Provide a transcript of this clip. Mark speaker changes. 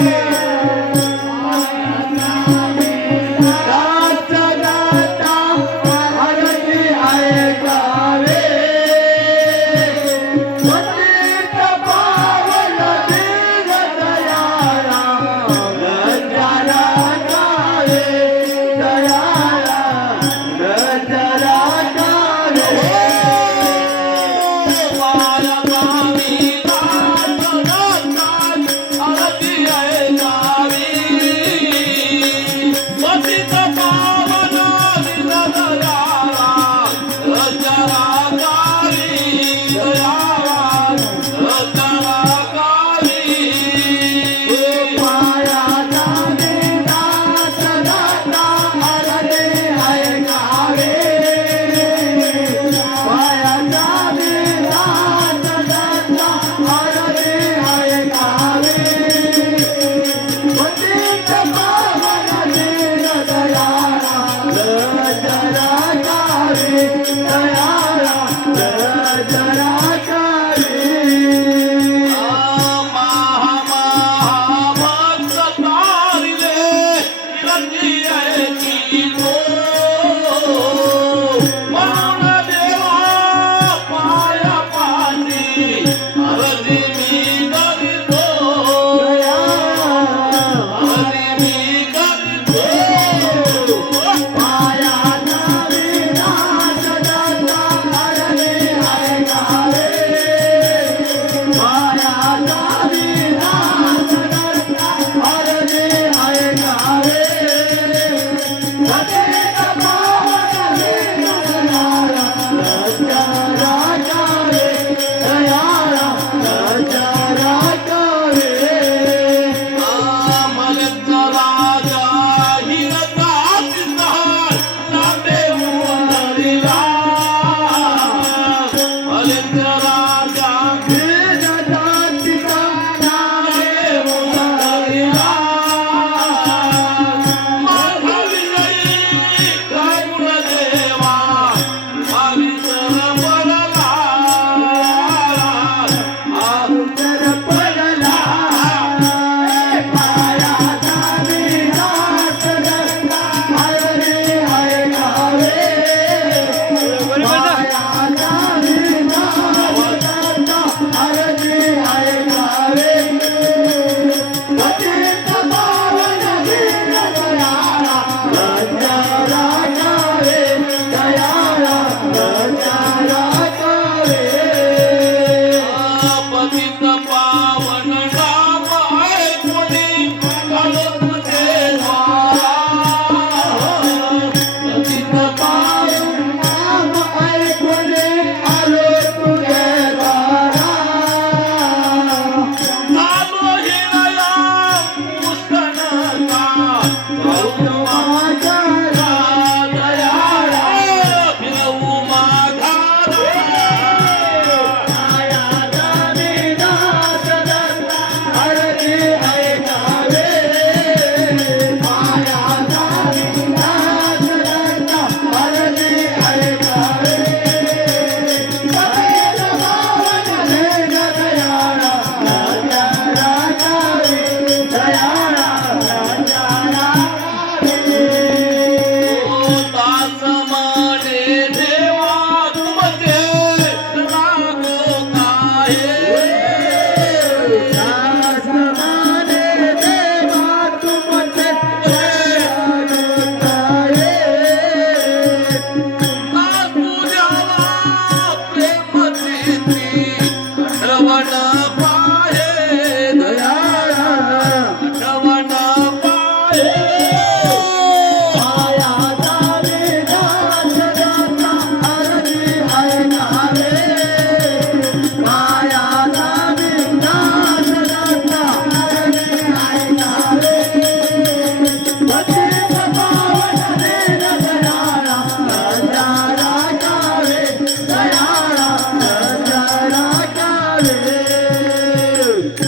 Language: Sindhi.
Speaker 1: Yeah. جارا کا